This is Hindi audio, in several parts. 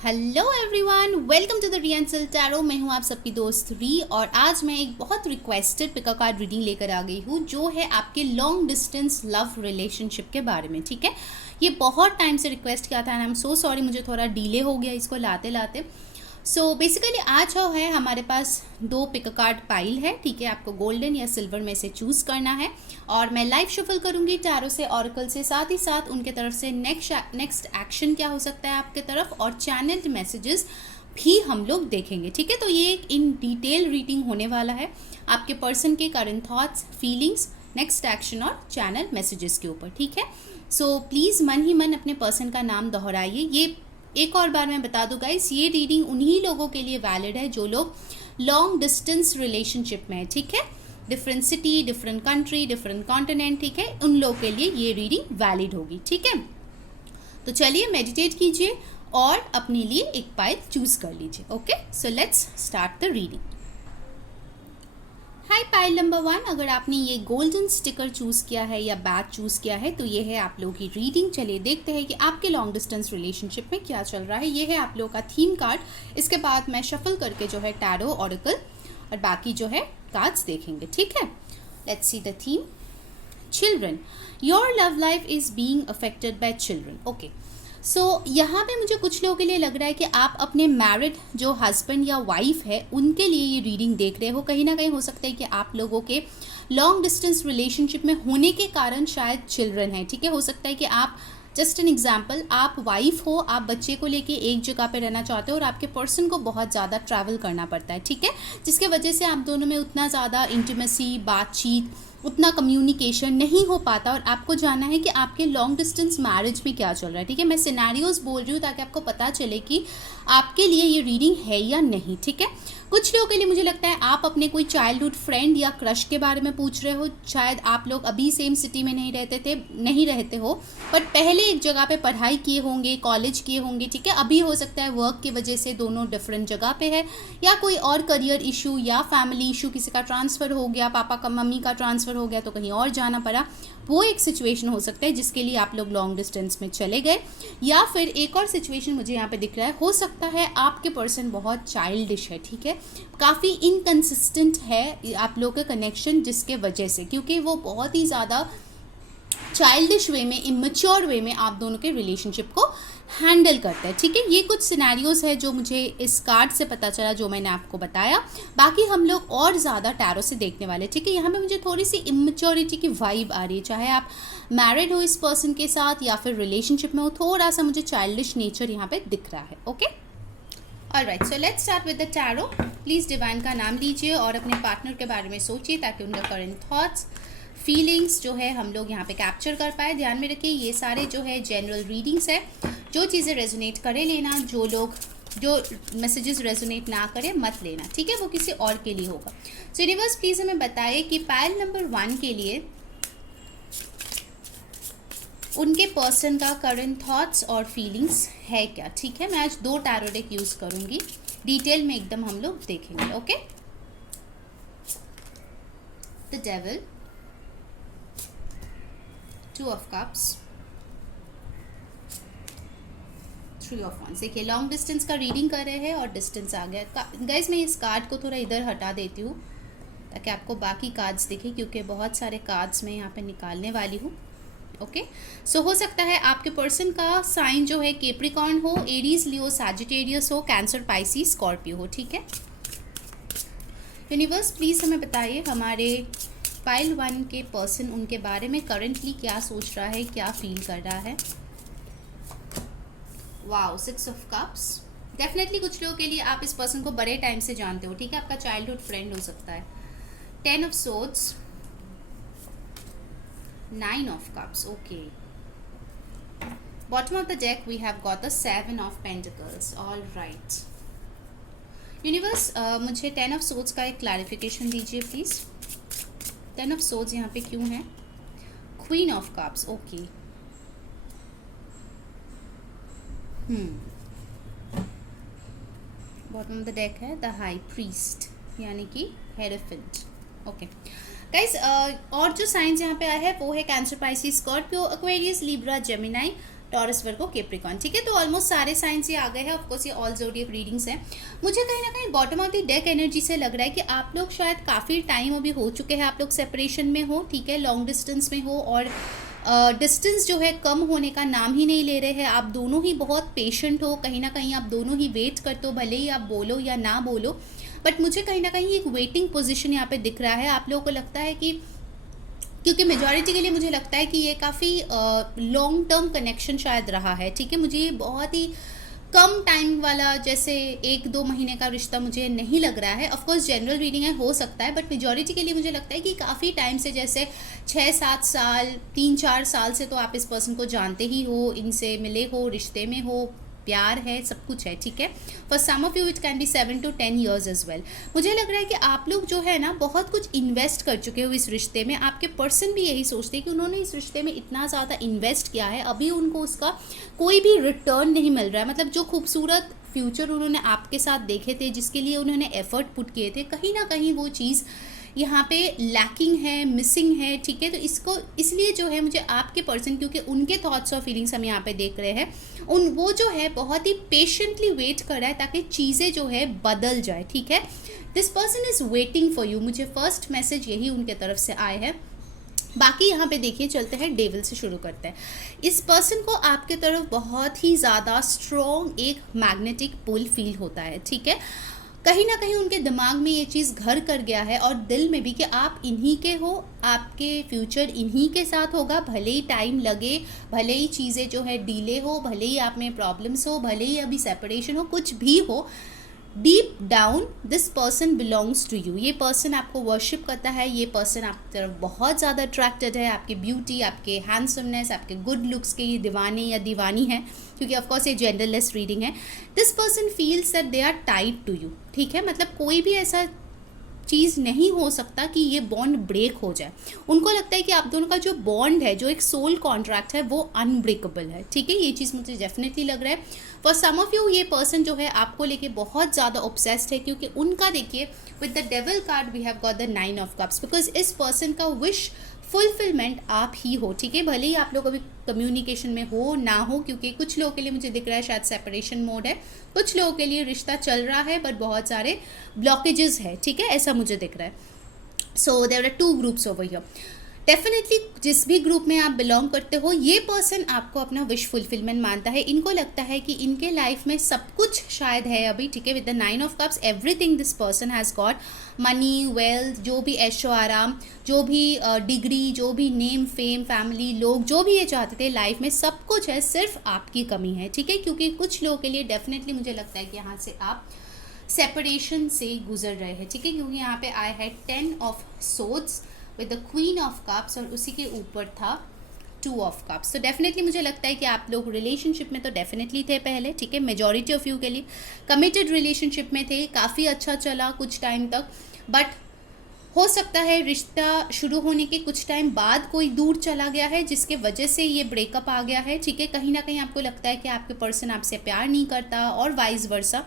Hello everyone, welcome to the रियंसल टैरो। मैं हूं आप सबकी दोस्त री और आज मैं एक बहुत रिक्वेस्टेड पिका कार्ड रीडिंग लेकर आ गई हूं जो है आपके लॉन्ग डिस्टेंस लव रिलेशनशिप के बारे में। ठीक है, ये बहुत टाइम से रिक्वेस्ट किया था and I am so sorry, मुझे थोड़ा डिले हो गया इसको लाते लाते। सो बेसिकली आज जो है हमारे पास दो पिक कार्ड पाइल है। ठीक है, आपको गोल्डन या सिल्वर में से चूज़ करना है और मैं लाइव शफल करूंगी टैरो से, ऑरेकल से, साथ ही साथ उनके तरफ से नेक्स्ट एक्शन क्या हो सकता है आपके तरफ और चैनल्ड मैसेजेस भी हम लोग देखेंगे। ठीक है, तो ये एक इन डिटेल रीडिंग होने वाला है आपके पर्सन के current thoughts, feelings, next action और चैनल मैसेजेस के ऊपर। ठीक है, सो प्लीज़ मन ही मन अपने पर्सन का नाम दोहराइए। ये एक और बार मैं बता दूं गाइस, ये रीडिंग उन्हीं लोगों के लिए वैलिड है जो लोग लॉन्ग डिस्टेंस रिलेशनशिप में है। ठीक है, different city, different country, different continent. ठीक है, उन लोगों के लिए ये रीडिंग वैलिड होगी। ठीक है, तो चलिए मेडिटेट कीजिए और अपने लिए एक पाइल चूज कर लीजिए। Okay, so let's start the reading. Hi pile number 1, अगर आपने ये गोल्डन स्टिकर चूज़ किया है या बैच चूज़ किया है तो ये है आप लोगों की रीडिंग। चलिए देखते हैं कि आपके लॉन्ग डिस्टेंस रिलेशनशिप में क्या चल रहा है। ये है आप लोगों का थीम कार्ड। इसके बाद मैं शफल करके जो है टैरो, ऑरेकल और बाकी जो है कार्ड्स देखेंगे। ठीक है, let's see the theme. Children, your love life is being affected by children. Okay, so यहाँ पे मुझे कुछ लोगों के लिए लग रहा है कि आप अपने मैरिड जो हस्बैंड या वाइफ है उनके लिए ये रीडिंग देख रहे हो। कहीं ना कहीं हो सकता है कि आप लोगों के लॉन्ग डिस्टेंस रिलेशनशिप में होने के कारण शायद चिल्ड्रन है। ठीक है, हो सकता है कि आप, जस्ट एन एग्जाम्पल, आप वाइफ हो, आप बच्चे को लेके एक जगह पे रहना चाहते हो और आपके पर्सन को बहुत ज़्यादा ट्रैवल करना पड़ता है। ठीक है, जिसके वजह से आप दोनों में उतना ज़्यादा इंटीमेसी, बातचीत, उतना कम्युनिकेशन नहीं हो पाता और आपको जानना है कि आपके लॉन्ग डिस्टेंस मैरिज में क्या चल रहा है। ठीक है, मैं सिनेरियोज बोल रही हूँ ताकि आपको पता चले कि आपके लिए ये रीडिंग है या नहीं। ठीक है, कुछ लोगों के लिए मुझे लगता है आप अपने कोई चाइल्डहुड फ्रेंड या क्रश के बारे में पूछ रहे हो। शायद आप लोग अभी सेम सिटी में नहीं रहते हो, बट पहले एक जगह पे पढ़ाई किए होंगे, कॉलेज किए होंगे। ठीक है, अभी हो सकता है वर्क की वजह से दोनों डिफरेंट जगह पे है, या कोई और करियर इशू या फैमिली इशू, किसी का ट्रांसफ़र हो गया, पापा का मम्मी का ट्रांसफ़र हो गया तो कहीं और जाना पड़ा। वो एक सिचुएशन हो सकता है जिसके लिए आप लोग लॉन्ग डिस्टेंस में चले गए। या फिर एक और सिचुएशन मुझे यहाँ पे दिख रहा है, हो सकता है आपके पर्सन बहुत चाइल्डिश है। ठीक है, काफ़ी इनकंसिस्टेंट है आप लोग का कनेक्शन, जिसके वजह से, क्योंकि वो बहुत ही ज़्यादा चाइल्डिश वे में, इमेच्योर वे में आप दोनों के रिलेशनशिप को हैंडल करता है। ठीक है, ये कुछ सिनेरियोज है जो मुझे इस कार्ड से पता चला, जो मैंने आपको बताया। बाकी हम लोग और ज़्यादा टैरो से देखने वाले। ठीक है, यहाँ पे मुझे थोड़ी सी इमेच्योरिटी की वाइब आ रही है, चाहे आप मैरिड हो इस पर्सन के साथ या फिर रिलेशनशिप में हो, थोड़ा सा मुझे चाइल्डिश नेचर यहाँ पे दिख रहा है। Okay, alright, so let's start with the tarot. Please divine का नाम लीजिए और अपने पार्टनर के बारे में सोचिए ताकि उनका करंट थॉट्स, फीलिंग्स जो है हम लोग यहाँ पे कैप्चर कर पाए। ध्यान में रखिए ये सारे जो है जनरल रीडिंग्स है, जो चीज़ें रेजोनेट करे लेना, जो मैसेजेस रेजोनेट ना करे मत लेना। ठीक है, वो किसी और के लिए होगा। सो यूनिवर्स प्लीज़ हमें बताइए कि पाइल नंबर 1 के लिए उनके पर्सन का करंट थॉट्स और फीलिंग्स है क्या। ठीक है, मैं आज 2 टैरो डेक यूज़ करूँगी, डिटेल में एकदम हम लोग देखेंगे। Okay, the devil, 2 of cups, 3 of wands। देखिए लॉन्ग डिस्टेंस का रीडिंग कर रहे हैं और डिस्टेंस आ गया। गाइस मैं इस कार्ड को थोड़ा इधर हटा देती हूँ ताकि आपको बाकी कार्ड्स दिखे, क्योंकि बहुत सारे कार्ड्स मैं यहाँ पे निकालने वाली हूँ। ओके, सो हो सकता है आपके पर्सन का साइन जो है कैप्रिकॉर्न हो, एरीज, लियो, सैजिटेरियस हो, कैंसर, पाइसिस, स्कॉर्पियो हो। ठीक है, यूनिवर्स प्लीज़ हमें बताइए हमारे पाइल 1 के पर्सन, उनके बारे में करंटली क्या सोच रहा है, क्या फील कर रहा है। Wow, 6 of cups. डेफिनेटली कुछ लोगों के लिए आप इस पर्सन को बड़े टाइम से जानते हो। ठीक है, आपका चाइल्डहुड फ्रेंड हो सकता है। 10 of swords, 9 of cups. Okay, bottom of the deck we have got the 7 of pentacles. All right universe, मुझे 10 ऑफ सोर्ड्स का एक क्लैरिफिकेशन दीजिए प्लीज़। 10 ऑफ सोर्ड्स यहाँ पे क्यों है? Queen of cups. Okay, bottom of the deck है द हाई प्रीस्ट, यानी कि हेरोफेंट। ओके गाइस, और जो साइंस यहाँ पे आया है वो है Cancer, Pisces, Scorpio, Aquarius, Libra, Gemini, Taurus, Virgo, Capricorn. ठीक है, तो ऑलमोस्ट सारे साइंस ये आ गए हैं। ऑफकोर्स ये ऑल ज़ोडिएक रीडिंग्स हैं। मुझे कहीं ना कहीं bottom of the deck energy से लग रहा है कि आप लोग शायद काफ़ी टाइम अभी हो चुके हैं, आप लोग सेपरेशन में हो, ठीक है, लॉन्ग डिस्टेंस में हो, और डिस्टेंस जो है कम होने का नाम ही नहीं ले रहे हैं। आप दोनों ही बहुत पेशेंट हो, कहीं ना कहीं आप दोनों ही वेट करते हो, भले ही आप बोलो या ना बोलो, बट मुझे कहीं ना कहीं एक वेटिंग पोजीशन यहाँ पे दिख रहा है। आप लोगों को लगता है कि, क्योंकि मेजॉरिटी के लिए मुझे लगता है कि ये काफ़ी लॉन्ग टर्म कनेक्शन शायद रहा है। ठीक है, मुझे ये बहुत ही कम टाइम वाला, जैसे 1-2 महीने का रिश्ता मुझे नहीं लग रहा है। ऑफकोर्स जनरल रीडिंग है, हो सकता है, बट मेजॉरिटी के लिए मुझे लगता है कि काफ़ी टाइम से, जैसे 6-7 साल, 3-4 साल से तो आप इस पर्सन को जानते ही हो, इनसे मिले हो, रिश्ते में हो, प्यार है, सब कुछ है। ठीक है, for some of you it can be 7 to 10 years as well. मुझे लग रहा है कि आप लोग जो है ना बहुत कुछ इन्वेस्ट कर चुके हो इस रिश्ते में। आपके पर्सन भी यही सोचते हैं कि उन्होंने इस रिश्ते में इतना ज़्यादा इन्वेस्ट किया है, अभी उनको उसका कोई भी रिटर्न नहीं मिल रहा है। मतलब जो खूबसूरत फ्यूचर उन्होंने आपके साथ देखे थे, जिसके लिए उन्होंने एफर्ट पुट किए थे, कहीं ना कहीं वो चीज़ यहाँ पे लैकिंग है, मिसिंग है। ठीक है, तो इसको इसलिए जो है मुझे आपके पर्सन, क्योंकि उनके थॉट्स और फीलिंग्स हम यहाँ पे देख रहे हैं, वो जो है बहुत ही पेशेंटली वेट कर रहा है ताकि चीज़ें जो है बदल जाए। ठीक है, this person is waiting for you. मुझे फर्स्ट मैसेज यही उनके तरफ से आए हैं। बाकी यहाँ पे देखिए, चलते हैं डेविल से शुरू करते हैं। इस पर्सन को आपके तरफ बहुत ही ज़्यादा स्ट्रॉन्ग एक मैग्नेटिक पुल फील होता है। ठीक है, कहीं ना कहीं उनके दिमाग में ये चीज़ घर कर गया है, और दिल में भी, कि आप इन्हीं के हो, आपके फ्यूचर इन्हीं के साथ होगा, भले ही टाइम लगे, भले ही चीज़ें जो है डिले हो, भले ही आप में प्रॉब्लम्स हो, भले ही अभी सेपरेशन हो, कुछ भी हो, deep down this person belongs to you. ये पर्सन आपको वर्शिप करता है, ये पर्सन आपकी तरफ बहुत ज़्यादा अट्रैक्टेड है, आपकी ब्यूटी, आपके हैंडसमनेस, आपके गुड लुक्स के ये दीवाने या दीवानी है, क्योंकि ऑफकोर्स ये जेंडरलेस रीडिंग है। This person feels that they are tied to you. ठीक है, मतलब कोई भी ऐसा चीज़ नहीं हो सकता कि ये बॉन्ड ब्रेक हो जाए। उनको लगता है कि आप दोनों का जो बॉन्ड है, जो एक सोल कॉन्ट्रैक्ट है, वो अनब्रेकेबल है। ठीक है, ये चीज़ मुझे डेफिनेटली लग रहा है। फॉर सम ऑफ यू ये पर्सन जो है आपको लेके बहुत ज़्यादा ऑब्सेस्ड है, क्योंकि उनका देखिए with the devil card we have got the 9 of Cups, because इस पर्सन का विश फुलफिलमेंट आप ही हो। ठीक है, भले ही आप लोग अभी कम्युनिकेशन में हो ना हो, क्योंकि कुछ लोगों के लिए मुझे दिख रहा है शायद सेपरेशन मोड है, कुछ लोगों के लिए रिश्ता चल रहा है बट बहुत सारे ब्लॉकेजेस है। ठीक है, ऐसा मुझे दिख रहा है। So there are 2 groups over here. Definitely जिस भी ग्रुप में आप बिलोंग करते हो, ये पर्सन आपको अपना विश फुलफिलमेंट मानता है। इनको लगता है कि इनके लाइफ में सब कुछ शायद है अभी। ठीक है, with the 9 of Cups everything this person has got, money, wealth, जो भी ऐशो आराम, जो भी डिग्री, जो भी नेम, फेम, फैमिली, लोग जो भी ये चाहते थे लाइफ में, सब कुछ है, सिर्फ आपकी कमी है। ठीक है, क्योंकि कुछ लोगों के लिए डेफिनेटली मुझे लगता है कि यहाँ से आप सेपरेशन से गुजर रहे हैं। ठीक है, क्योंकि यहाँ पे आया है 10 of Swords with the queen of cups, और उसी के ऊपर था 2 of Cups। तो डेफिनेटली मुझे लगता है कि आप लोग रिलेशनशिप में तो डेफिनेटली थे पहले। ठीक है, मेजॉरिटी ऑफ यू के लिए कमिटेड रिलेशनशिप में थे, काफ़ी अच्छा चला कुछ टाइम तक, बट हो सकता है रिश्ता शुरू होने के कुछ टाइम बाद कोई दूर चला गया है, जिसके वजह से ये ब्रेकअप आ गया है। ठीक है, कहीं ना कहीं आपको लगता है कि आपके पर्सन आपसे प्यार नहीं करता, और वाइस वर्सा।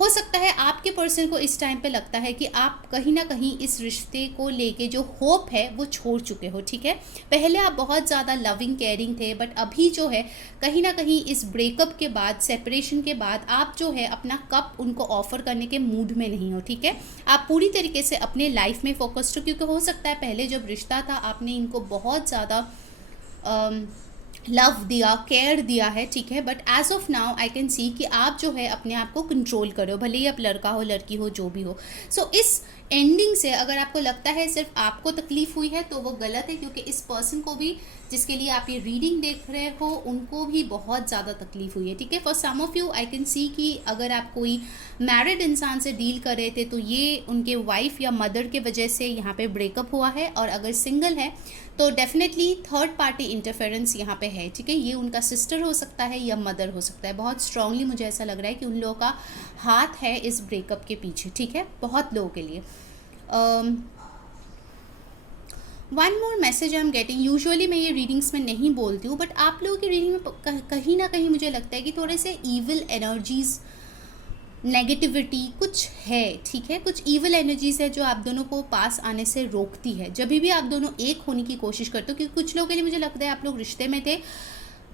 हो सकता है आपके पर्सन को इस टाइम पे लगता है कि आप कहीं ना कहीं इस रिश्ते को लेके जो होप है वो छोड़ चुके हो। ठीक है, पहले आप बहुत ज़्यादा लविंग केयरिंग थे, बट अभी जो है कहीं ना कहीं इस ब्रेकअप के बाद, सेपरेशन के बाद, आप जो है अपना कप उनको ऑफर करने के मूड में नहीं हो। ठीक है, आप पूरी तरीके से अपने लाइफ में फोकस्ड हो, क्योंकि हो सकता है पहले जब रिश्ता था आपने इनको बहुत ज़्यादा लव दिया, केयर दिया है। ठीक है, but as of now I can see कि आप जो है अपने आप को कंट्रोल करो, भले ही आप लड़का हो, लड़की हो, जो भी हो। सो इस एंडिंग से अगर आपको लगता है सिर्फ आपको तकलीफ हुई है तो वो गलत है, क्योंकि इस पर्सन को भी, जिसके लिए आप ये रीडिंग देख रहे हो, उनको भी बहुत ज़्यादा तकलीफ हुई है। ठीक है, for some of you I can see कि अगर आप कोई मैरिड इंसान से डील कर रहे थे तो ये उनके वाइफ या मदर के वजह से यहाँ पे ब्रेकअप हुआ है, और अगर सिंगल है तो डेफिनेटली थर्ड पार्टी इंटरफेरेंस यहाँ पे है। ठीक है, ये उनका सिस्टर हो सकता है या मदर हो सकता है। बहुत स्ट्रांगली मुझे ऐसा लग रहा है कि उन लोगों का हाथ है इस ब्रेकअप के पीछे। ठीक है, बहुत लोगों के लिए। One more message I am getting, usually मैं ये रीडिंग्स में नहीं बोलती हूँ, बट आप लोगों की रीडिंग में कहीं ना कहीं मुझे लगता है कि थोड़े से ईविल एनर्जीज़, नेगेटिविटी कुछ है। ठीक है, कुछ ईविल एनर्जीज है जो आप दोनों को पास आने से रोकती है, जब भी आप दोनों एक होने की कोशिश करते हो। क्योंकि कुछ लोगों के लिए मुझे लगता है आप लोग रिश्ते में थे,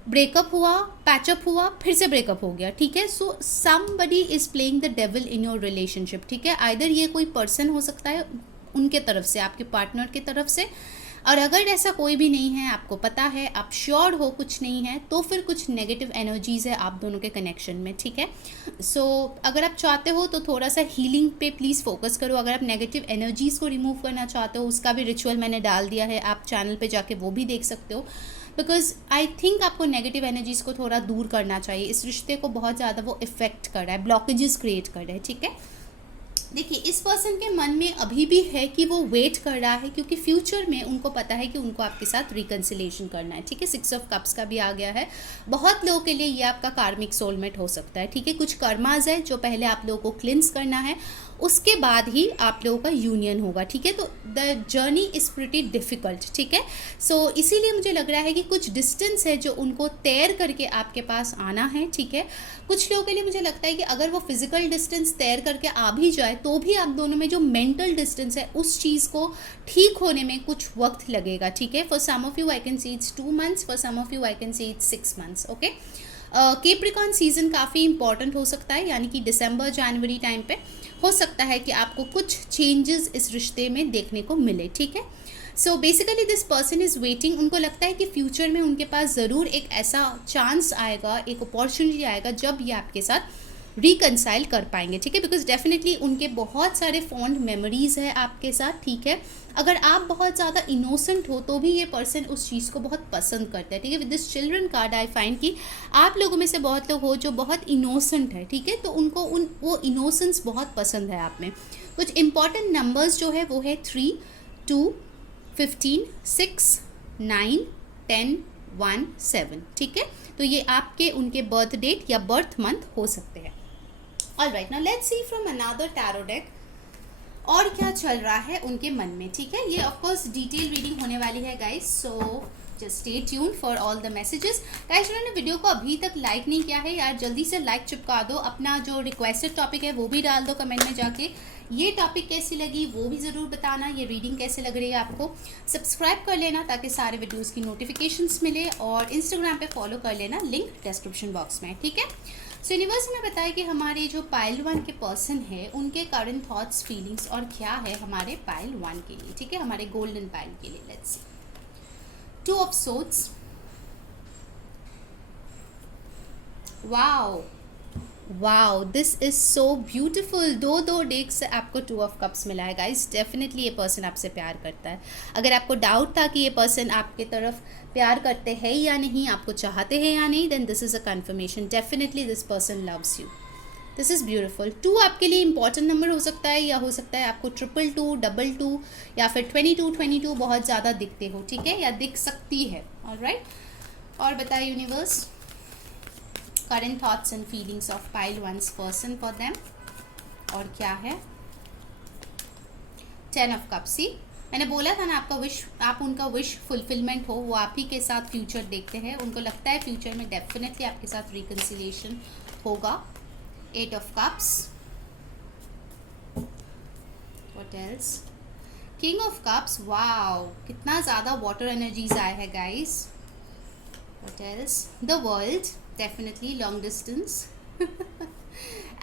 ब्रेकअप हुआ, पैचअप हुआ, फिर से ब्रेकअप हो गया, ठीक है। So somebody is playing the devil in your relationship, ठीक है। आइदर ये कोई पर्सन हो सकता है उनके तरफ से, आपके पार्टनर की तरफ से, और अगर ऐसा कोई भी नहीं है, आपको पता है, आप श्योर हो कुछ नहीं है, तो फिर कुछ नेगेटिव एनर्जीज है आप दोनों के कनेक्शन में, ठीक है। सो अगर आप चाहते हो तो थोड़ा सा हीलिंग पे प्लीज़ फोकस करो। अगर आप नेगेटिव एनर्जीज़ को रिमूव करना चाहते हो, उसका भी रिचुअल मैंने डाल दिया है, आप चैनल पे जाके वो भी देख सकते हो। बिकॉज आई थिंक आपको नेगेटिव एनर्जीज़ को थोड़ा दूर करना चाहिए, इस रिश्ते को बहुत ज़्यादा वो इफेक्ट कर रहा है, ब्लॉकेजेस क्रिएट कर रहा है, ठीक है। देखिए, इस पर्सन के मन में अभी भी है कि वो वेट कर रहा है, क्योंकि फ्यूचर में उनको पता है कि उनको आपके साथ रिकन्सिलेशन करना है, ठीक है। 6 ऑफ कप्स का भी आ गया है। बहुत लोगों के लिए ये आपका कार्मिक सोलमेट हो सकता है, ठीक है। कुछ कर्माज है जो पहले आप लोगों को क्लिंस करना है, उसके बाद ही आप लोगों का यूनियन होगा, ठीक है। तो the journey is pretty difficult, ठीक है। सो इसीलिए मुझे लग रहा है कि कुछ डिस्टेंस है जो उनको तैर करके आपके पास आना है, ठीक है। कुछ लोगों के लिए मुझे लगता है कि अगर वो फिजिकल डिस्टेंस तैर करके आ भी जाए तो भी आप दोनों में जो मेंटल डिस्टेंस है उस चीज़ को ठीक होने में कुछ वक्त लगेगा, ठीक है। For some of you I can see it's 2 months, for some of you I can see it's 6 months, okay. Capricorn season काफ़ी इंपॉर्टेंट हो सकता है, यानी कि दिसंबर जनवरी टाइम पे हो सकता है कि आपको कुछ चेंजेस इस रिश्ते में देखने को मिले, ठीक है। So basically this person is waiting, उनको लगता है कि फ्यूचर में उनके पास ज़रूर एक ऐसा चांस आएगा, एक अपॉर्चुनिटी आएगा जब ये आपके साथ रिकनसाइल कर पाएंगे, ठीक है। बिकॉज डेफिनेटली उनके बहुत सारे फॉन्ड मेमोरीज़ है आपके साथ, ठीक है। अगर आप बहुत ज़्यादा इनोसेंट हो तो भी ये पर्सन उस चीज़ को बहुत पसंद करता है, ठीक है। With this children card I find कि आप लोगों में से बहुत लोग हो जो बहुत इनोसेंट है, ठीक है। तो उनको वो इनोसेंस बहुत पसंद है आप में। कुछ इंपॉर्टेंट नंबर्स जो है वो है 3, 2, 15, 6, 9, 10, 1, 7, ठीक है। तो ये आपके उनके बर्थ डेट या बर्थ मंथ हो सकते हैं। Alright, now let's see from another tarot deck और क्या चल रहा है उनके मन में, ठीक है। ये ऑफ कोर्स डिटेल रीडिंग होने वाली है guys, so just stay tune for all the messages. Guys, जिन्होंने वीडियो को अभी तक लाइक नहीं किया है यार, जल्दी से लाइक चिपका दो। अपना जो रिक्वेस्टेड टॉपिक है वो भी डाल दो कमेंट में जाके। ये टॉपिक कैसी लगी वो भी ज़रूर बताना, ये रीडिंग कैसे लग रही है आपको। सब्सक्राइब कर लेना ताकि सारे वीडियोस की नोटिफिकेशंस मिले, और इंस्टाग्राम पे फॉलो कर लेना, लिंक डिस्क्रिप्शन बॉक्स में, ठीक है। सो यूनिवर्स ने बताया कि हमारे जो पाइल 1 के पर्सन है उनके करंट थॉट्स, फीलिंग्स और क्या है हमारे पाइल 1 के लिए, ठीक है, हमारे गोल्डन पाइल के लिए। Let's see 2 of swords, wow wow, this is so beautiful. दो डेक से आपको 2 ऑफ कप्स मिला है गाइस। डेफिनेटली ये पर्सन आपसे प्यार करता है। अगर आपको डाउट था कि ये पर्सन आपके तरफ प्यार करते हैं या नहीं, आपको चाहते हैं या नहीं, then this is a confirmation. Definitely this person loves you. This is beautiful. 2 आपके लिए इंपॉर्टेंट नंबर हो सकता है, या हो सकता है आपको 222, 22 या फिर 22 बहुत ज़्यादा दिखते हो, ठीक है, या दिख सकती है। ऑलराइट, और बताइए universe current thoughts and feelings of pile 1's person for them, और क्या है 10 of cups। सी, मैंने बोला था ना आपका विश, आप उनका विश फुलफिलमेंट हो, वो आप ही के साथ फ्यूचर देखते हैं। उनको लगता है फ्यूचर में डेफिनेटली आपके साथ रिकन्सिलिएशन होगा। 8 of cups, what else, king of cups, wow कितना ज़्यादा वाटर एनर्जीज आए हैं guys. what else, the world, definitely long distance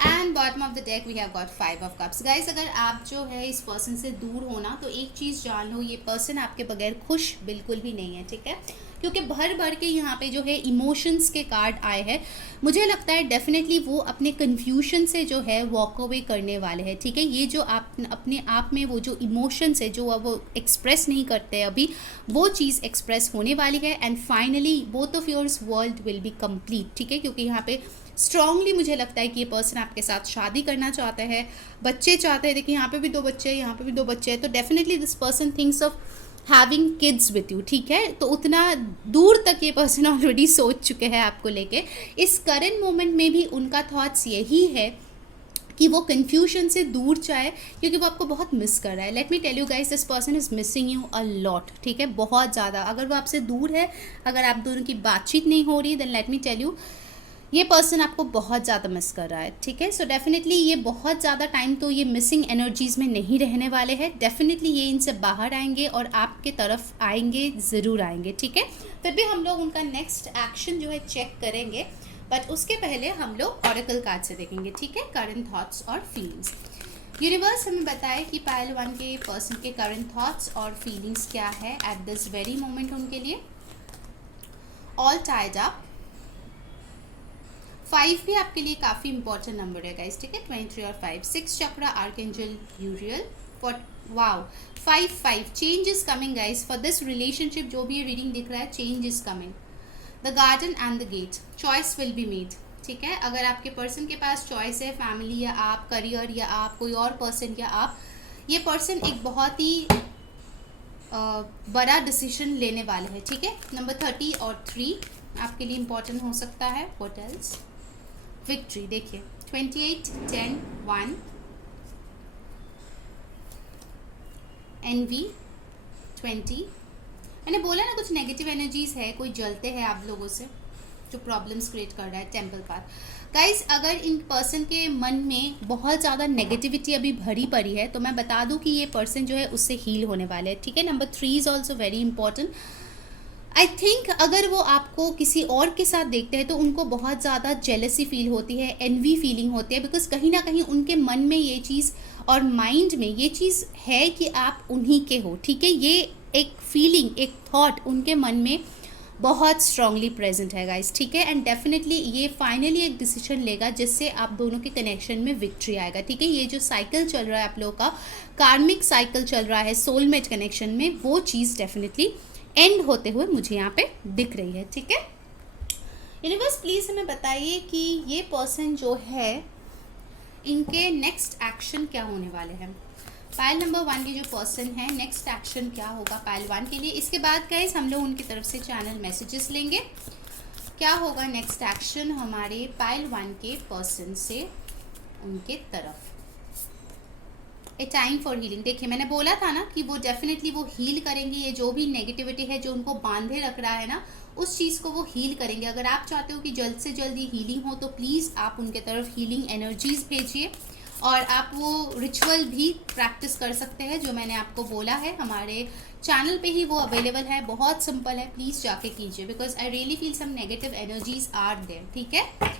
and bottom of the deck we have got 5 of cups। guys, अगर आप जो है इस पर्सन से दूर होना तो एक चीज़ जान लो, ये पर्सन आपके बगैर खुश बिल्कुल भी नहीं है, ठीक है। क्योंकि भर भर के यहाँ पे जो है इमोशंस के कार्ड आए हैं। मुझे लगता है डेफिनेटली वो अपने कन्फ्यूजन से जो है वॉक अवे करने वाले हैं, ठीक है। ये जो आप अपने आप में वो जो इमोशंस है जो वो एक्सप्रेस नहीं करते अभी, वो चीज़ एक्सप्रेस होने वाली है। And finally both of yours world will be complete, ठीक है। क्योंकि यहाँ पे स्ट्रांगली मुझे लगता है कि ये पर्सन आपके साथ शादी करना चाहता है, बच्चे चाहते हैं। देखिए यहाँ पे भी 2 बच्चे हैं, यहाँ पे भी 2 बच्चे हैं, तो definitely this person thinks of having kids with you, ठीक है। तो उतना दूर तक ये पर्सन ऑलरेडी सोच चुके हैं आपको लेके। इस करंट मोमेंट में भी उनका थॉट्स यही है कि वो कन्फ्यूजन से दूर जाए, क्योंकि वो आपको बहुत मिस कर रहा है। Let me tell you guys, this person is missing you a lot, ठीक है, बहुत ज़्यादा। अगर वो आपसे दूर है, अगर आप दोनों की बातचीत नहीं हो रही, then let me tell you ये पर्सन आपको बहुत ज़्यादा मिस कर रहा है, ठीक है। सो डेफिनेटली ये बहुत ज़्यादा टाइम तो ये मिसिंग एनर्जीज़ में नहीं रहने वाले हैं। डेफिनेटली ये इनसे बाहर आएंगे और आपके तरफ आएंगे, ज़रूर आएंगे, ठीक है। फिर भी हम लोग उनका नेक्स्ट एक्शन जो है चेक करेंगे, बट उसके पहले हम लोग ऑरेकल कार्ड से देखेंगे, ठीक है। करंट थॉट्स और फीलिंग्स। यूनिवर्स हमें बताए कि पायल 1 के पर्सन के करंट थॉट्स और फीलिंग्स क्या है एट दिस वेरी मोमेंट उनके लिए। All tied up. 5 भी आपके लिए काफ़ी इंपॉर्टेंट नंबर है गाइस, ठीक है। 23 और 5, 6 chakra, archangel Uriel. Wow, 5 change is coming guys for this relationship. जो भी ये रीडिंग दिख रहा है, change is coming. The garden and the gate, choice will be made, ठीक है। अगर आपके पर्सन के पास चॉइस है, फैमिली या आप, करियर या आप, कोई और पर्सन या आप, ये पर्सन एक बहुत ही बड़ा डिसीजन लेने वाले हैं, ठीक है। नंबर 30 और 3 आपके लिए इंपॉर्टेंट हो सकता है। What else? विक्ट्री। देखिए 28, 10, 1, एनवी 20। मैंने बोला ना कुछ नेगेटिव एनर्जीज है, कोई जलते हैं आप लोगों से, जो प्रॉब्लम्स क्रिएट कर रहा है। Temple card. गाइस अगर इन पर्सन के मन में बहुत ज़्यादा नेगेटिविटी अभी भरी पड़ी है, तो मैं बता दूं कि ये पर्सन जो है उससे हील होने वाले हैं, ठीक है। Number 3 is also very important. I think अगर वो आपको किसी और के साथ देखते हैं तो उनको बहुत ज़्यादा जेलसी फील होती है, एनवी फीलिंग होती है, बिकॉज कहीं ना कहीं उनके मन में ये चीज़ और माइंड में ये चीज़ है कि आप उन्हीं के हो, ठीक है। ये एक फीलिंग, एक थॉट उनके मन में बहुत स्ट्रांगली प्रेजेंट है गाइस, ठीक है। एंड डेफिनेटली ये फाइनली एक डिसीजन लेगा जिससे आप दोनों के कनेक्शन में विक्ट्री आएगा, ठीक है। ये जो साइकिल चल रहा है आप लोगों का, कार्मिक साइकिल चल रहा है सोलमेट कनेक्शन में, वो चीज़ डेफिनेटली एंड होते हुए मुझे यहाँ पे दिख रही है, ठीक है। यूनिवर्स प्लीज़ हमें बताइए कि ये पर्सन जो है इनके नेक्स्ट एक्शन क्या होने वाले हैं। पायल नंबर 1 के जो पर्सन है, नेक्स्ट एक्शन क्या होगा पायल 1 के लिए। इसके बाद गाइस हम लोग उनकी तरफ से चैनल मैसेजेस लेंगे। क्या होगा नेक्स्ट एक्शन हमारे पायल 1 के पर्सन से उनके तरफ। ए टाइम फॉर हीलिंग। देखिए मैंने बोला था ना कि वो डेफिनेटली वो हील करेंगे। ये जो भी नेगेटिविटी है जो उनको बांधे रख रहा है ना, उस चीज़ को वो हील करेंगे। अगर आप चाहते हो कि जल्द से जल्द ये हीलिंग हो तो प्लीज़ आप उनके तरफ हीलिंग एनर्जीज भेजिए, और आप वो रिचुअल भी प्रैक्टिस कर सकते हैं जो मैंने आपको बोला है। हमारे चैनल पे ही वो अवेलेबल है, बहुत सिंपल है, प्लीज़ जाके कीजिए, because I really feel some negative energies are there, ठीक है।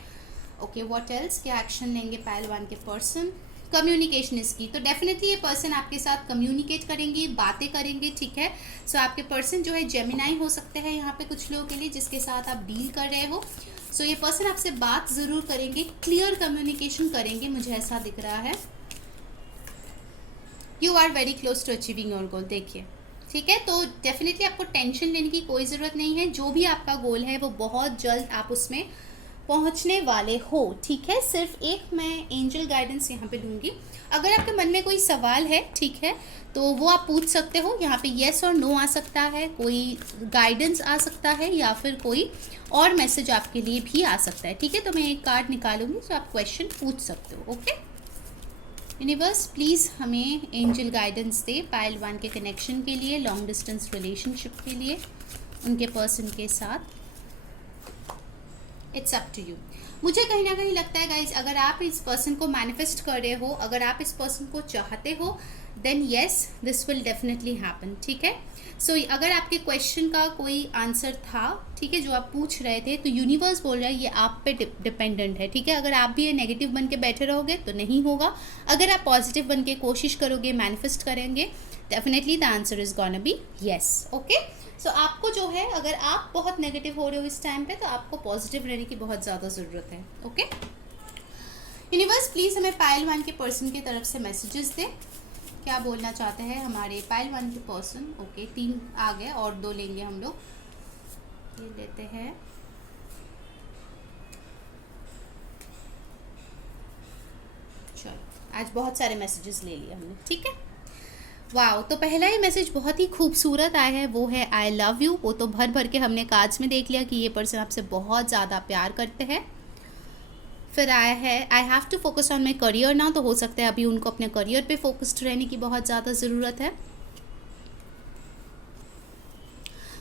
Okay, what else? क्या एक्शन लेंगे पायल 1 के पर्सन? कम्युनिकेशन इसकी, तो डेफिनेटली ये पर्सन आपके साथ कम्युनिकेट करेंगे, बातें करेंगे, ठीक है। सो आपके पर्सन जो है जेमिनाई हो सकते हैं यहाँ पे कुछ लोगों के लिए जिसके साथ आप डील कर रहे हो। सो ये पर्सन आपसे बात ज़रूर करेंगे, क्लियर कम्युनिकेशन करेंगे, मुझे ऐसा दिख रहा है। You are very close to achieving your goal. देखिए ठीक है, तो डेफिनेटली आपको टेंशन लेने की कोई ज़रूरत नहीं है। जो भी आपका गोल है वो बहुत जल्द आप उसमें पहुंचने वाले हो, ठीक है। सिर्फ एक मैं एंजल गाइडेंस यहाँ पे दूंगी। अगर आपके मन में कोई सवाल है, ठीक है, तो वो आप पूछ सकते हो। यहाँ पे येस और नो आ सकता है, कोई गाइडेंस आ सकता है, या फिर कोई और मैसेज आपके लिए भी आ सकता है, ठीक है। तो मैं एक कार्ड निकालूंगी तो आप क्वेश्चन पूछ सकते हो। ओके यूनिवर्स प्लीज़ हमें एंजल गाइडेंस दे पायल 1 के कनेक्शन के लिए, लॉन्ग डिस्टेंस रिलेशनशिप के लिए, उनके पर्सन के साथ। It's up to you. मुझे कहीं ना कहीं लगता है गाइज, अगर आप इस पर्सन को मैनिफेस्ट कर रहे हो, अगर आप इस पर्सन को चाहते हो, then yes this will definitely happen, ठीक है। सो अगर आपके क्वेश्चन का कोई आंसर था, ठीक है, जो आप पूछ रहे थे, तो यूनिवर्स बोल रहा है ये आप पे डिपेंडेंट है, ठीक है। अगर आप भी ये नेगेटिव बन के बैठे रहोगे तो नहीं होगा। अगर आप पॉजिटिव बन के कोशिश करोगे, मैनिफेस्ट करेंगे, definitely the answer is gonna be yes. Okay, so आपको जो है, अगर आप बहुत नेगेटिव हो रहे हो इस टाइम पे, तो आपको पॉजिटिव रहने की बहुत ज़्यादा ज़रूरत है। ओके यूनिवर्स प्लीज़ हमें पायल 1 के पर्सन की तरफ से मैसेजेस दें। क्या बोलना चाहते हैं हमारे पायल 1 के पर्सन। ओके 3 आ गए और 2 लेंगे हम लोग। ये लेते हैं। चलो आज बहुत सारे मैसेजेस ले लिए हमने, ठीक है। वाओ, तो पहला ही मैसेज बहुत ही खूबसूरत आया है, वो है आई लव यू। वो तो भर भर के हमने कार्ड्स में देख लिया कि ये पर्सन आपसे बहुत ज़्यादा प्यार करते हैं। फिर आया है I have to focus on my career ना, तो हो सकता है अभी उनको अपने करियर पे फोकस्ड रहने की बहुत ज़्यादा ज़रूरत है।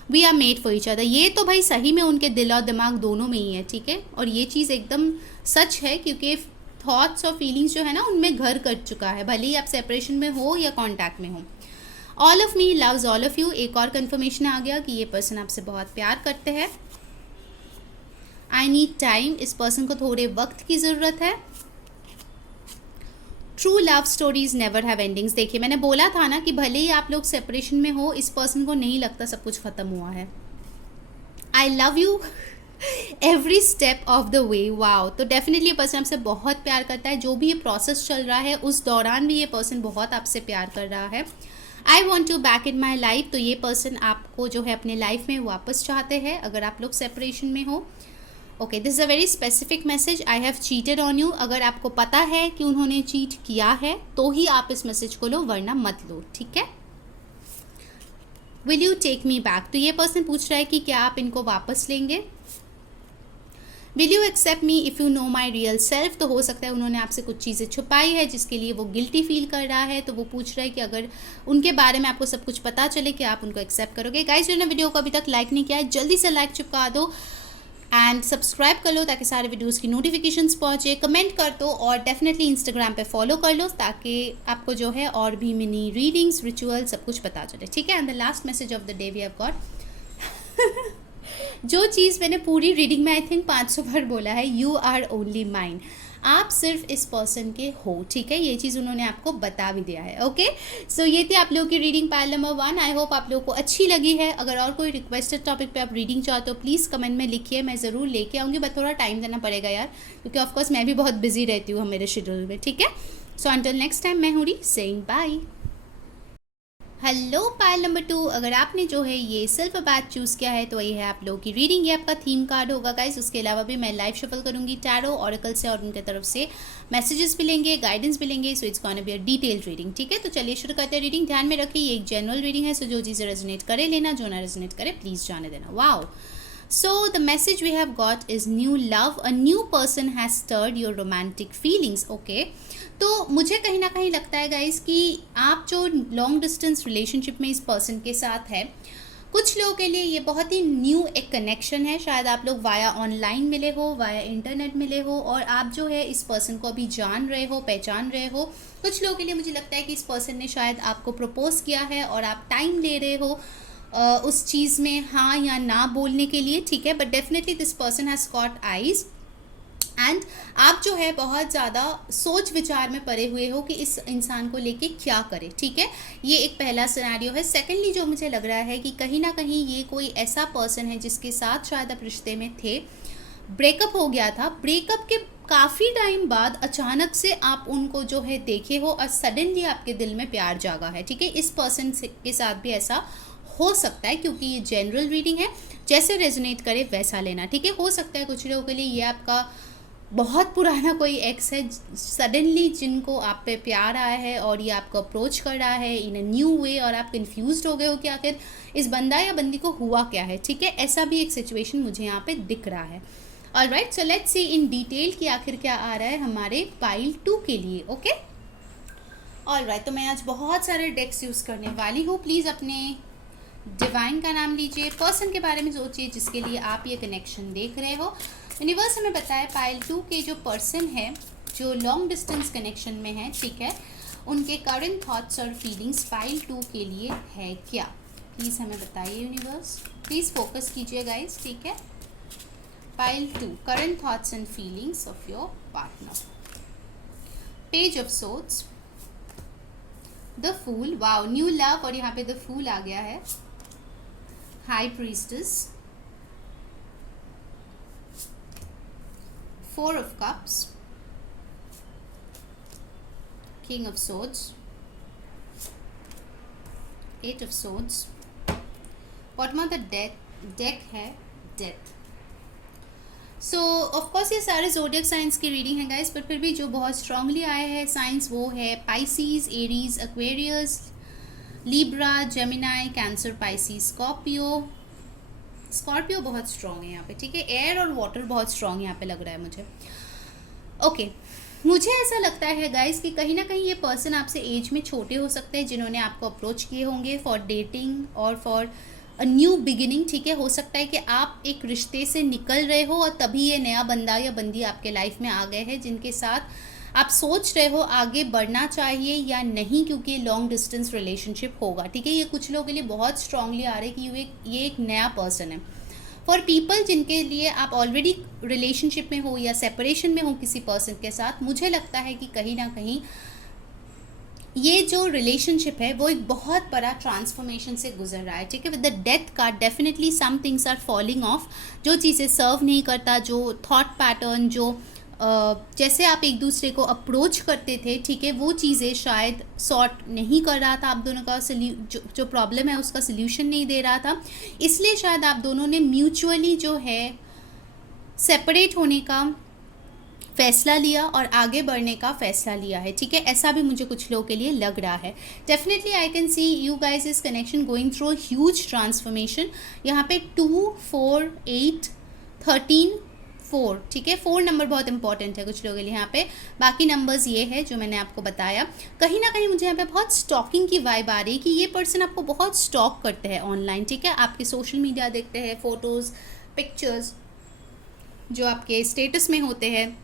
We are made for each other. ये तो भाई सही में उनके दिल और दिमाग दोनों में ही है, ठीक है। और ये चीज़ एकदम सच है, क्योंकि थॉट्स और फीलिंग्स जो है ना उनमें घर कर चुका है, भले ही आप सेपरेशन में हो या कॉन्टैक्ट में हो। All of me loves all of you, एक और कन्फर्मेशन आ गया कि ये पर्सन आपसे बहुत प्यार करते हैं। आई नीड टाइम, इस पर्सन को थोड़े वक्त की ज़रूरत है। True love stories never have endings. देखिए मैंने बोला था ना कि भले ही आप लोग सेपरेशन में हो, इस पर्सन को नहीं लगता सब कुछ ख़त्म हुआ है। I love you every step of the way. Wow, तो डेफिनेटली ये पर्सन आपसे बहुत प्यार करता है। जो भी ये प्रोसेस चल रहा है उस दौरान भी ये पर्सन बहुत आपसे प्यार कर रहा है। I want to back in my life, तो ये पर्सन आपको जो है अपने लाइफ में वापस चाहते हैं अगर आप लोग सेपरेशन में हो। Okay, this is a very specific message. I have cheated on you, अगर आपको पता है कि उन्होंने चीट किया है तो ही आप इस मैसेज को लो, वरना मत लो, ठीक है। Will you take me back, तो ये पर्सन पूछ रहा है कि क्या आप इनको वापस लेंगे। Will you accept me if you know my real self, तो हो सकता है उन्होंने आपसे कुछ चीज़ें छुपाई है जिसके लिए वो गिल्टी फील कर रहा है, तो वो पूछ रहा है कि अगर उनके बारे में आपको सब कुछ पता चले कि आप उनको एक्सेप्ट करोगे। गाइस, जिन्होंने वीडियो को अभी तक लाइक नहीं किया है जल्दी से लाइक चिपका दो एंड सब्सक्राइब कर लो ताकि सारे वीडियोस की नोटिफिकेशंस पहुँचे। कमेंट कर दो और डेफिनेटली इंस्टाग्राम पे फॉलो कर लो ताकि आपको जो है और भी मिनी रीडिंग्स, रिचुअल सब कुछ पता चले, ठीक है। And the last message of the day we have got जो चीज़ मैंने पूरी रीडिंग में आई थिंक 500 बार बोला है, यू आर ओनली माइन, आप सिर्फ इस पर्सन के हो, ठीक है। ये चीज़ उन्होंने आपको बता भी दिया है। ओके, सो ये थी आप लोगों की reading pile number 1। I hope आप लोगों को अच्छी लगी है। अगर और कोई रिक्वेस्टेड टॉपिक पे आप रीडिंग चाहते हो प्लीज़ कमेंट में लिखिए, मैं ज़रूर लेके आऊँगी, बट थोड़ा टाइम देना पड़ेगा यार, क्योंकि ऑफकोर्स मैं भी बहुत बिजी रहती हूँ मेरे शेड्यूल में, ठीक है। सो अंटिल नेक्स्ट टाइम, मैं हूँ री saying bye. Hello pile number 2, अगर आपने जो है ये सेल्फ बैच चूज़ किया है तो ये है आप लोगों की रीडिंग, ये आपका थीम कार्ड होगा गाइस। उसके अलावा भी मैं लाइव शफल करूँगी टैरो ऑरेकल से और उनके तरफ से मैसेजेस भी लेंगे, गाइडेंस भी लेंगे। So it's gonna be a detailed reading, ठीक है। तो चलिए शुरू करते हैं रीडिंग। ध्यान में रखिए ये एक जनरल रीडिंग है, सो जो चीज़ें रेजोनेट करे लेना, जो ना रेजोनेट करे प्लीज़ जाने देना। Wow, so the message we have got is new love, a new person has stirred your romantic feelings। okay, तो मुझे कहीं ना कहीं लगता है गाइस कि आप जो लॉन्ग डिस्टेंस रिलेशनशिप में इस पर्सन के साथ है, कुछ लोगों के लिए ये बहुत ही न्यू एक कनेक्शन है। शायद आप लोग वाया ऑनलाइन मिले हो, वाया इंटरनेट मिले हो और आप जो है इस पर्सन को अभी जान रहे हो, पहचान रहे हो। कुछ लोगों के लिए मुझे लगता है कि इस पर्सन ने शायद आपको प्रपोज किया है और आप टाइम ले रहे हो उस चीज़ में हाँ या ना बोलने के लिए, ठीक है। But definitely this person has got eyes and आप जो है बहुत ज़्यादा सोच विचार में पड़े हुए हो कि इस इंसान को लेके क्या करें, ठीक है। ये एक पहला सिनेरियो है। सेकेंडली जो मुझे लग रहा है कि कहीं ना कहीं ये कोई ऐसा पर्सन है जिसके साथ शायद आप रिश्ते में थे, ब्रेकअप हो गया था, ब्रेकअप के काफ़ी टाइम बाद अचानक से आप उनको जो है देखे हो और सडनली आपके दिल में प्यार जागा है, ठीक है। इस पर्सन के साथ भी ऐसा हो सकता है, क्योंकि ये जनरल रीडिंग है, जैसे रेजोनेट करे वैसा लेना, ठीक है। हो सकता है कुछ लोगों के लिए ये आपका बहुत पुराना कोई एक्स है सडनली जिनको आप पे प्यार आया है और ये आपको अप्रोच कर रहा है इन अ न्यू वे और आप कंफ्यूज हो गए हो कि आखिर इस बंदा या बंदी को हुआ क्या है, ठीक है। ऐसा भी एक सिचुएशन मुझे यहाँ पे दिख रहा है। Alright, so let's see in detail कि आखिर क्या आ रहा है हमारे पाइल 2 के लिए। ओके, ऑलराइट, तो मैं आज बहुत सारे डेक्स यूज़ करने वाली हूँ। प्लीज़ अपने डिवाइन का नाम लीजिए, पर्सन के बारे में सोचिए जिसके लिए आप ये कनेक्शन देख रहे हो। यूनिवर्स हमें बताया पाइल 2 के जो पर्सन है जो लॉन्ग डिस्टेंस कनेक्शन में है, ठीक है, उनके करंट थॉट्स और फीलिंग्स पाइल 2 के लिए है क्या, प्लीज़ हमें बताइए यूनिवर्स। प्लीज़ फोकस कीजिए गाइस, ठीक है। Pile 2, current thoughts and feelings of your partner. Page of swords, the fool, wow, new love, और यहाँ पे द फूल आ गया है। High priestess, 4 of cups, king of swords, 8 of swords, bottom of the deck है death। सो ऑफकोर्स ये सारे जोडियक साइंस की रीडिंग है गाइस, बट फिर भी जो बहुत स्ट्रांगली आए हैं साइंस वो है Pisces, Aries, Aquarius, Libra, Gemini, cancer, Pisces, Scorpio. Scorpio बहुत स्ट्रॉन्ग है यहाँ पे, ठीक है। एयर और वाटर बहुत स्ट्रॉन्ग यहाँ पे लग रहा है मुझे। ओके, मुझे ऐसा लगता है गाइस कि कहीं ना कहीं ये पर्सन आपसे एज में छोटे हो सकते हैं जिन्होंने आपको अप्रोच किए होंगे फॉर डेटिंग और फॉर न्यू बिगिनिंग, ठीक है। हो सकता है कि आप एक रिश्ते से निकल रहे हो और तभी ये नया बंदा या बंदी आपके लाइफ में आ गए हैं, जिनके साथ आप सोच रहे हो आगे बढ़ना चाहिए या नहीं, क्योंकि लॉन्ग डिस्टेंस रिलेशनशिप होगा, ठीक है। ये कुछ लोगों के लिए बहुत स्ट्रांगली आ रहा है कि ये एक नया पर्सन है। फॉर पीपल जिनके लिए आप ऑलरेडी रिलेशनशिप में हो या सेपरेशन में हो किसी पर्सन के साथ, मुझे लगता है कि कहीं ना कहीं ये जो रिलेशनशिप है वो एक बहुत बड़ा ट्रांसफॉर्मेशन से गुजर रहा है, ठीक है। With the death card definitely some things are falling off, जो चीज़ें सर्व नहीं करता, जो थॉट पैटर्न, जो जैसे आप एक दूसरे को अप्रोच करते थे, ठीक है, वो चीज़ें शायद सॉर्ट नहीं कर रहा था आप दोनों का, जो प्रॉब्लम है उसका सोल्यूशन नहीं दे रहा था, इसलिए शायद आप दोनों ने म्यूचुअली जो है सेपरेट होने का फैसला लिया और आगे बढ़ने का फैसला लिया है, ठीक है। ऐसा भी मुझे कुछ लोगों के लिए लग रहा है। Definitely I can C you guys is connection going through huge transformation. यहाँ पे 2, 4, 8, 13, 4, ठीक है। 4 नंबर बहुत इंपॉर्टेंट है कुछ लोगों के लिए यहाँ पे। बाकी नंबर्स ये है जो मैंने आपको बताया। कहीं ना कहीं मुझे यहाँ पे बहुत स्टॉकिंग की वाइब आ रही है कि ये पर्सन आपको बहुत स्टॉक करते हैं ऑनलाइन, ठीक है। आपके सोशल मीडिया देखते हैं, फोटोज़, पिक्चर्स जो आपके स्टेटस में होते हैं,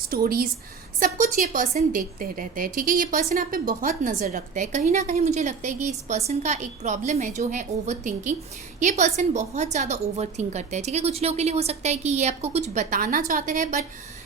स्टोरीज़, सब कुछ ये पर्सन देखते रहते हैं, ठीक है। ये पर्सन आप पे बहुत नज़र रखता है। कहीं ना कहीं मुझे लगता है कि इस पर्सन का एक प्रॉब्लम है जो है ओवर थिंकिंग। ये पर्सन बहुत ज़्यादा ओवर थिंक करते हैं, ठीक है। कुछ लोगों के लिए हो सकता है कि ये आपको कुछ बताना चाहते हैं, बट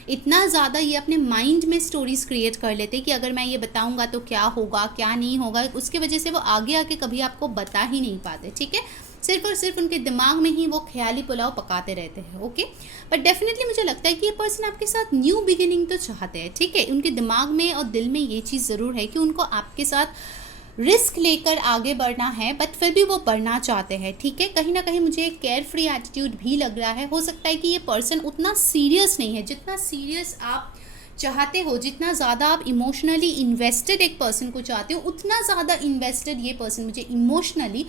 इतना ज़्यादा ये अपने माइंड में स्टोरीज़ क्रिएट कर लेते हैं कि अगर मैं ये बताऊँगा तो क्या होगा क्या नहीं होगा, उसकी वजह से वो आगे आके कभी आपको बता ही नहीं पाते, ठीक है। सिर्फ और सिर्फ उनके दिमाग में ही वो ख्याली पुलाव पकाते रहते हैं, ओके। बट डेफिनेटली मुझे लगता है कि ये पर्सन आपके साथ न्यू बिगिनिंग तो चाहते हैं, ठीक है। उनके दिमाग में और दिल में ये चीज़ ज़रूर है कि उनको आपके साथ रिस्क लेकर आगे बढ़ना है, बट फिर भी वो बढ़ना चाहते हैं, ठीक है। कहीं ना कहीं मुझे एक केयर फ्री एटीट्यूड भी लग रहा है। हो सकता है कि ये पर्सन उतना सीरियस नहीं है जितना सीरियस आप चाहते हो, जितना ज़्यादा आप इमोशनली इन्वेस्टेड एक पर्सन को चाहते हो, उतना ज़्यादा इन्वेस्टेड ये पर्सन मुझे इमोशनली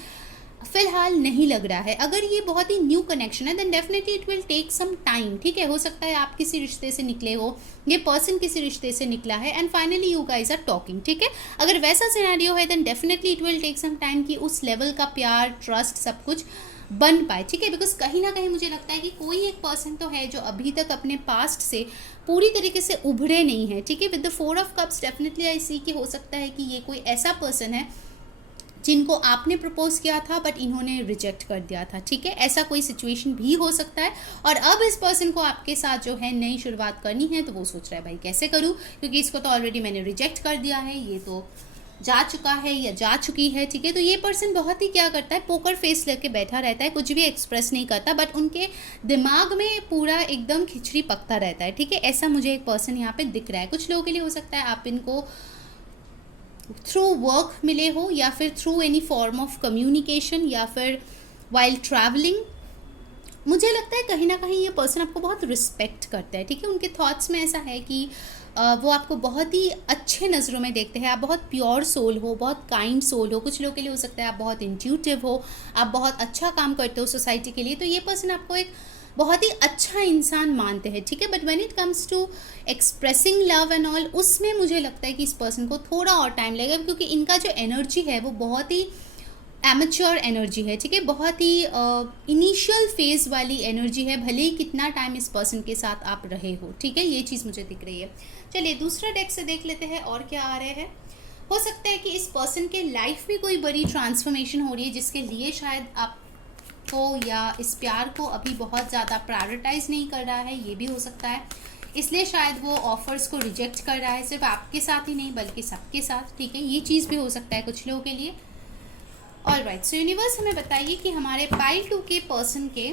फिलहाल नहीं लग रहा है। अगर ये बहुत ही न्यू कनेक्शन है then definitely it will take some time, ठीक है। हो सकता है आप किसी रिश्ते से निकले हो, ये पर्सन किसी रिश्ते से निकला है, and finally you guys are talking, ठीक है। अगर वैसा सिनेरियो है then definitely it will take some time कि उस लेवल का प्यार, ट्रस्ट, सब कुछ बन पाए, ठीक है। बिकॉज कहीं ना कहीं मुझे लगता है कि कोई एक पर्सन तो है जो अभी तक अपने पास्ट से पूरी तरीके से उभरे नहीं है, ठीक है। With the 4 of cups definitely I see कि हो सकता है कि ये कोई ऐसा पर्सन है जिनको आपने प्रपोज किया था बट इन्होंने रिजेक्ट कर दिया था, ठीक है। ऐसा कोई सिचुएशन भी हो सकता है। और अब इस पर्सन को आपके साथ जो है नई शुरुआत करनी है, तो वो सोच रहा है भाई कैसे करूं, क्योंकि इसको तो ऑलरेडी मैंने रिजेक्ट कर दिया है, ये तो जा चुका है या जा चुकी है, ठीक है। तो ये पर्सन बहुत ही क्या करता है, पोकर फेस लेके बैठा रहता है, कुछ भी एक्सप्रेस नहीं करता, बट उनके दिमाग में पूरा एकदम खिचड़ी पकता रहता है, ठीक है। ऐसा मुझे एक पर्सन यहाँ पे दिख रहा है। कुछ लोगों के लिए हो सकता है आप इनको थ्रू वर्क मिले हो, या फिर through any form of communication, या फिर वाइल ट्रैवलिंग। मुझे लगता है कहीं ना कहीं ये पर्सन आपको बहुत रिस्पेक्ट करता है, ठीक है। उनके थॉट्स में ऐसा है कि वो आपको बहुत ही अच्छे नज़रों में देखते हैं। आप बहुत प्योर सोल हो, बहुत काइंड सोल हो। कुछ लोगों के लिए हो सकता है आप बहुत इंट्यूटिव हो, आप बहुत अच्छा काम करते हो सोसाइटी के लिए, तो ये पर्सन आपको एक बहुत ही अच्छा इंसान मानते हैं, ठीक है। But when it comes to expressing love and all, उसमें मुझे लगता है कि इस पर्सन को थोड़ा और टाइम लगेगा, क्योंकि इनका जो एनर्जी है वो बहुत ही एमेच्योर एनर्जी है, ठीक है। बहुत ही इनिशियल फेज वाली एनर्जी है, भले ही कितना टाइम इस पर्सन के साथ आप रहे हो, ठीक है। ये चीज़ मुझे दिख रही है। चलिए दूसरा डेक से देख लेते हैं और क्या आ रहे हैं। हो सकता है कि इस पर्सन के लाइफ में कोई बड़ी ट्रांसफॉर्मेशन हो रही है, जिसके लिए शायद आप को या इस प्यार को अभी बहुत ज़्यादा प्रायोरिटाइज नहीं कर रहा है, ये भी हो सकता है। इसलिए शायद वो ऑफर्स को रिजेक्ट कर रहा है, सिर्फ आपके साथ ही नहीं बल्कि सबके साथ, ठीक है। ये चीज़ भी हो सकता है कुछ लोगों के लिए। ऑलराइट, सो यूनिवर्स हमें बताइए कि हमारे पाइल 2 के पर्सन के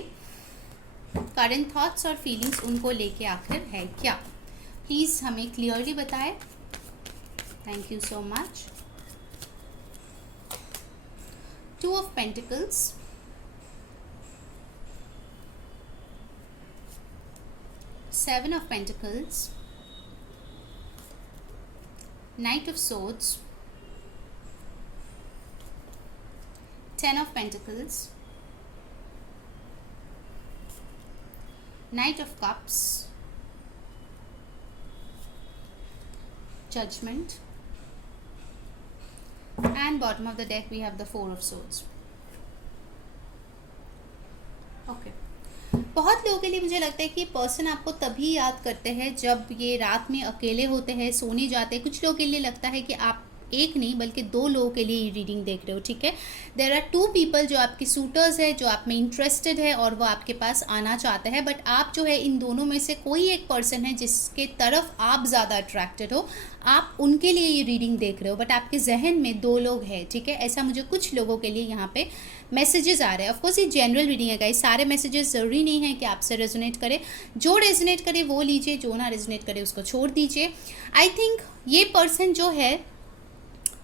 करंट थॉट्स और फीलिंग्स उनको लेके आखिर है क्या। प्लीज़ हमें क्लियरली बताएं। Thank you so much. 2 of pentacles, Seven of Pentacles, Knight of Swords, 10 of Pentacles, Knight of Cups, Judgment, and bottom of the deck we have the 4 of Swords. Okay. बहुत लोगों के लिए मुझे लगता है कि पर्सन आपको तभी याद करते हैं जब ये रात में अकेले होते हैं, सोने जाते हैं। कुछ लोगों के लिए लगता है कि आप एक नहीं बल्कि दो लोगों के लिए ये रीडिंग देख रहे हो, ठीक है। देर आर टू पीपल जो आपके सूटर्स है, जो आप में इंटरेस्टेड है और वो आपके पास आना चाहते हैं, बट आप जो है इन दोनों में से कोई एक पर्सन है जिसके तरफ आप ज़्यादा अट्रैक्टेड हो, आप उनके लिए ये रीडिंग देख रहे हो, बट आपके जहन में दो लोग हैं, ठीक है। ऐसा मुझे कुछ लोगों के लिए यहाँ पे मैसेजेस आ रहे हैं। ऑफकोर्स ये जनरल रीडिंग है गाइस, सारे मैसेजेस ज़रूरी नहीं है कि आपसे रेजोनेट करे। जो रेजोनेट करे वो लीजिए, जो ना रेजोनेट करे उसको छोड़ दीजिए। आई थिंक ये पर्सन जो है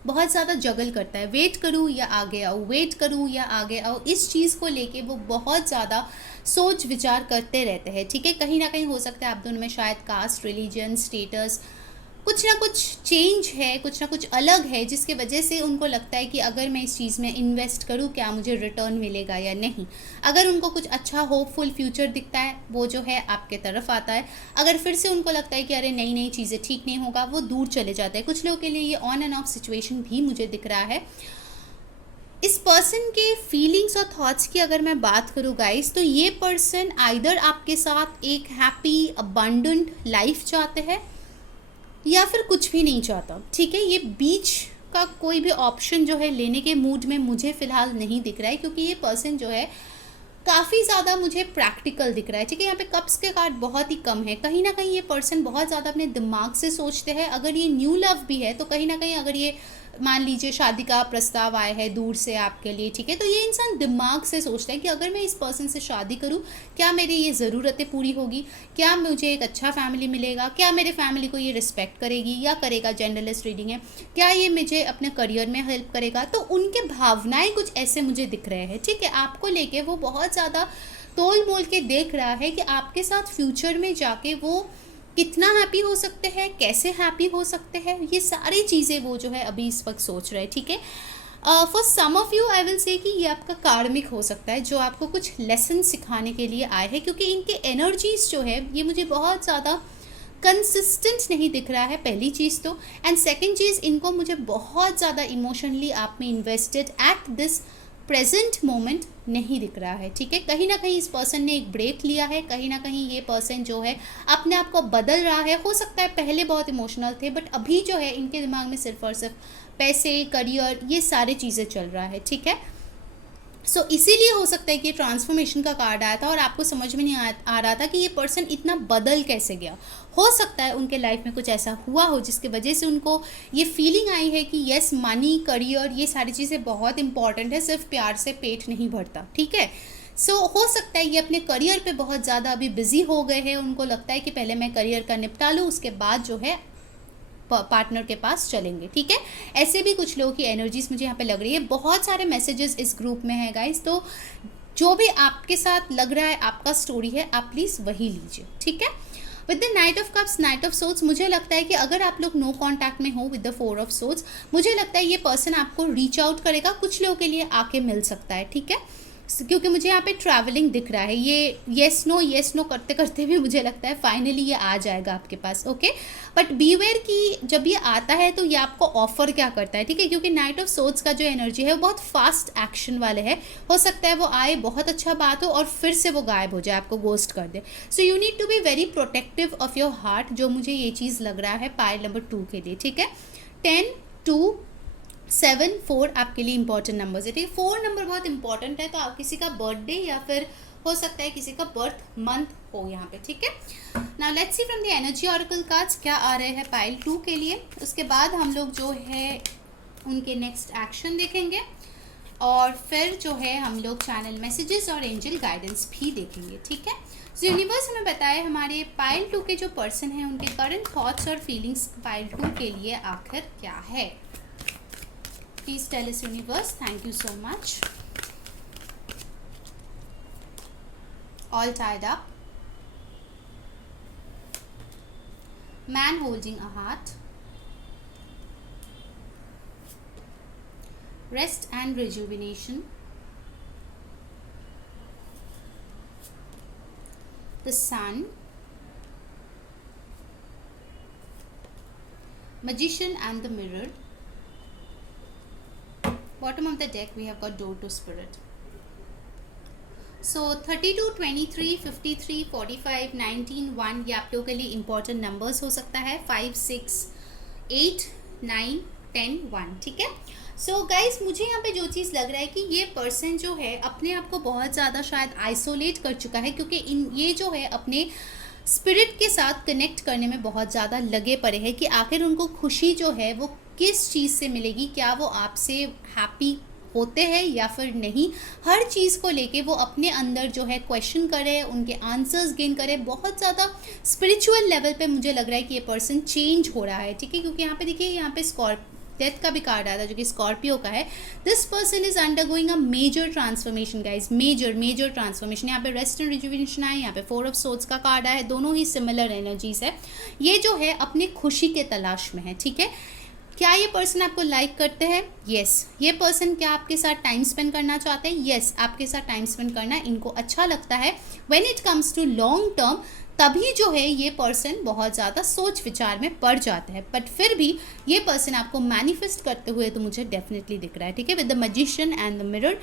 बहुत ज़्यादा जगल करता है, वेट करूँ या आगे आऊँ, वेट करूँ या आगे आऊँ, इस चीज़ को लेके वो बहुत ज़्यादा सोच विचार करते रहते हैं, ठीक है। कहीं ना कहीं हो सकता है आप दोनों में शायद कास्ट, रिलीजन, स्टेटस, कुछ ना कुछ चेंज है, कुछ ना कुछ अलग है, जिसके वजह से उनको लगता है कि अगर मैं इस चीज़ में इन्वेस्ट करूँ क्या मुझे रिटर्न मिलेगा या नहीं। अगर उनको कुछ अच्छा होपफुल फ्यूचर दिखता है वो जो है आपके तरफ आता है, अगर फिर से उनको लगता है कि अरे नई नई चीज़ें ठीक नहीं होगा वो दूर चले जाते हैं। कुछ लोगों के लिए ये ऑन एंड ऑफ सिचुएशन भी मुझे दिख रहा है। इस पर्सन के फीलिंग्स और थॉट्स की अगर मैं बात करूँ गाइस, तो ये पर्सन आइदर आपके साथ एक हैप्पी अबंडेंट लाइफ चाहते हैं या फिर कुछ भी नहीं चाहता, ठीक है। ये बीच का कोई भी ऑप्शन जो है लेने के मूड में मुझे फ़िलहाल नहीं दिख रहा है, क्योंकि ये पर्सन जो है काफ़ी ज़्यादा मुझे प्रैक्टिकल दिख रहा है, ठीक है। यहाँ पे कप्स के कार्ड बहुत ही कम है। कहीं ना कहीं ये पर्सन बहुत ज़्यादा अपने दिमाग से सोचते हैं। अगर ये न्यू लव भी है तो कहीं ना कहीं अगर ये मान लीजिए शादी का प्रस्ताव आया है दूर से आपके लिए, ठीक है, तो ये इंसान दिमाग से सोचता है कि अगर मैं इस पर्सन से शादी करूं क्या मेरी ये ज़रूरतें पूरी होगी, क्या मुझे एक अच्छा फैमिली मिलेगा, क्या मेरे फैमिली को ये रिस्पेक्ट करेगी या करेगा, जनरलिस्ट रीडिंग है, क्या ये मुझे अपने करियर में हेल्प करेगा। तो उनके भावनाएं कुछ ऐसे मुझे दिख रहे हैं, ठीक है। आपको लेके वो बहुत ज़्यादा तोल मोल के देख रहा है कि आपके साथ फ्यूचर में जाके वो कितना हैप्पी हो सकते हैं, कैसे हैप्पी हो सकते हैं, ये सारी चीज़ें वो जो है अभी इस वक्त सोच रहे हैं, ठीक है। For some of you I will say कि ये आपका कार्मिक हो सकता है जो आपको कुछ लेसन सिखाने के लिए आए हैं, क्योंकि इनके एनर्जीज जो है ये मुझे बहुत ज़्यादा कंसिस्टेंट नहीं दिख रहा है, पहली चीज़ तो। एंड सेकेंड चीज़, इनको मुझे बहुत ज़्यादा इमोशनली आप में invested at this present moment नहीं दिख रहा है, ठीक है। कहीं ना कहीं इस पर्सन ने एक ब्रेक लिया है, कहीं ना कहीं ये पर्सन जो है अपने आप को बदल रहा है। हो सकता है पहले बहुत इमोशनल थे बट अभी जो है इनके दिमाग में सिर्फ और सिर्फ पैसे, करियर, ये सारी चीज़ें चल रहा है, ठीक है। सो इसीलिए हो सकता है कि ट्रांसफॉर्मेशन का कार्ड आया था और आपको समझ में नहीं आ रहा था कि ये पर्सन इतना बदल कैसे गया। हो सकता है उनके लाइफ में कुछ ऐसा हुआ हो जिसकी वजह से उनको ये फीलिंग आई है कि यस, मनी, करियर, ये सारी चीज़ें बहुत इंपॉर्टेंट है, सिर्फ प्यार से पेट नहीं भरता, ठीक है। सो हो सकता है ये अपने करियर पे बहुत ज़्यादा अभी बिजी हो गए हैं। उनको लगता है कि पहले मैं करियर का निपटा लूँ, उसके बाद जो है पार्टनर के पास चलेंगे, ठीक है। ऐसे भी कुछ लोगों की एनर्जीज मुझे यहाँ पे लग रही है। बहुत सारे मैसेजेस इस ग्रुप में है गाइस, तो जो भी आपके साथ लग रहा है आपका स्टोरी है आप प्लीज़ वही लीजिए, ठीक है। With the night of cups, night of swords, मुझे लगता है कि अगर आप लोग नो कांटेक्ट में हो with the four of swords, मुझे लगता है ये पर्सन आपको रीच आउट करेगा, कुछ लोगों के लिए आके मिल सकता है, ठीक है। क्योंकि मुझे यहाँ पे ट्रैवलिंग दिख रहा है। ये येस नो करते करते भी मुझे लगता है फाइनली ये आ जाएगा आपके पास, ओके। बट बीवेयर की जब ये आता है तो ये आपको ऑफर क्या करता है, ठीक है, क्योंकि नाइट ऑफ सोर्ड्स का जो एनर्जी है वो बहुत फास्ट एक्शन वाले है। हो सकता है वो आए, बहुत अच्छा बात हो और फिर से वो गायब हो जाए, आपको गोस्ट कर दे। So you need to be very protective of your heart, जो मुझे ये चीज़ लग रहा है पाइल नंबर 2 के लिए, ठीक है। 10, 2, 7, 4 आपके लिए इंपॉर्टेंट नंबर्स है, ठीक है। 4 नंबर बहुत इंपॉर्टेंट है, तो आप किसी का बर्थडे या फिर हो सकता है किसी का बर्थ मंथ हो यहाँ पे, ठीक है। Now let's see from the energy oracle cards क्या आ रहे हैं पाइल 2 के लिए। उसके बाद हम लोग जो है उनके नेक्स्ट एक्शन देखेंगे और फिर जो है हम लोग चैनल मैसेजेस और एंजल गाइडेंस भी देखेंगे, ठीक है। सो यूनिवर्स हमें बताए हमारे पाइल 2 के जो पर्सन हैं उनके करंट थॉट्स और फीलिंग्स पाइल 2 के लिए आखिर क्या है। Please tell us universe. Thank you so much. All tied up. Man holding a heart. Rest and rejuvenation. The sun. Magician and the mirror. Bottom of the deck we have got door to spirit. सो 32, 23, 53, 45, 19, 1 ये आप लोगों के लिए इंपॉर्टेंट नंबर्स हो सकता है। 5, 6, 8, 9, 10, 1, ठीक है। सो गाइज मुझे यहाँ पे जो चीज़ लग रहा है कि ये पर्सन जो है अपने आप को बहुत ज़्यादा शायद आइसोलेट कर चुका है, क्योंकि ये जो है अपने स्पिरिट के साथ कनेक्ट करने में बहुत ज़्यादा लगे पड़े हैं कि आखिर उनको खुशी जो है वो किस चीज़ से मिलेगी, क्या वो आपसे हैप्पी होते हैं या फिर नहीं। हर चीज़ को लेके वो अपने अंदर जो है क्वेश्चन करे, उनके आंसर्स गेन करे। बहुत ज़्यादा स्पिरिचुअल लेवल पे मुझे लग रहा है कि ये पर्सन चेंज हो रहा है, ठीक है। क्योंकि यहाँ पे देखिए, यहाँ पे डेथ का भी कार्ड आया था जो कि स्कॉर्पियो का है। This person is undergoing a major transformation guys, major transformation. यहाँ पे रेस्ट एंड रिजुविनेशन है, यहाँ पे 4 ऑफ सोर्ड्स का कार्ड आया है, दोनों ही सिमिलर एनर्जीज है। ये जो है अपने खुशी के तलाश में है, ठीक है। क्या ये पर्सन आपको लाइक करते हैं? यस। ये पर्सन क्या आपके साथ टाइम स्पेंड करना चाहते हैं? यस, आपके साथ टाइम स्पेंड करना इनको अच्छा लगता है। When it comes to long term, तभी जो है ये पर्सन बहुत ज़्यादा सोच विचार में पड़ जाता है, बट फिर भी ये पर्सन आपको मैनिफेस्ट करते हुए तो मुझे डेफिनेटली दिख रहा है, ठीक है। With the magician and the mirror,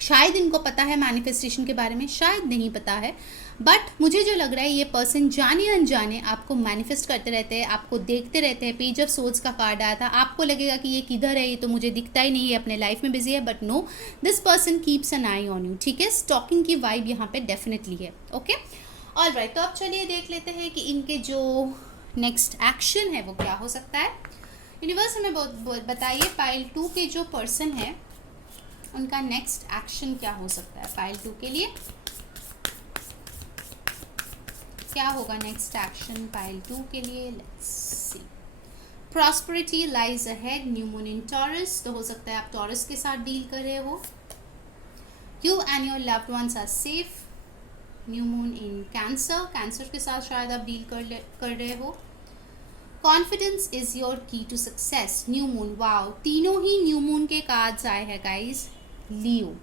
शायद इनको पता है मैनिफेस्टेशन के बारे में, शायद नहीं पता है, बट मुझे जो लग रहा है ये पर्सन जाने अनजाने आपको मैनिफेस्ट करते रहते हैं, आपको देखते रहते हैं। पेज ऑफ सोर्ड्स का कार्ड आया था, आपको लगेगा कि ये किधर है, ये तो मुझे दिखता ही नहीं है, अपने लाइफ में बिजी है, but no, this person keeps an eye on you, ठीक है। स्टॉकिंग की वाइब यहाँ पे डेफिनेटली है, ओके। ऑलराइट, तो अब चलिए देख लेते हैं कि इनके जो नेक्स्ट एक्शन है वो क्या हो सकता है। यूनिवर्स हमें बताइए पाइल 2 के जो पर्सन है उनका नेक्स्ट एक्शन क्या हो सकता है। पाइल 2 के लिए क्या होगा नेक्स्ट एक्शन पाइल 2 के लिए? Let's see. Prosperity lies ahead, new moon in taurus, तो हो सकता है आप टॉरस के साथ डील कर रहे हो। You and your loved ones are safe, new moon in Cancer, Cancer के साथ शायद आप डील कर रहे हो। Confidence is your key to success, new moon, wow, तीनों ही न्यू मून के कार्ड्स आए हैं guys. Leo,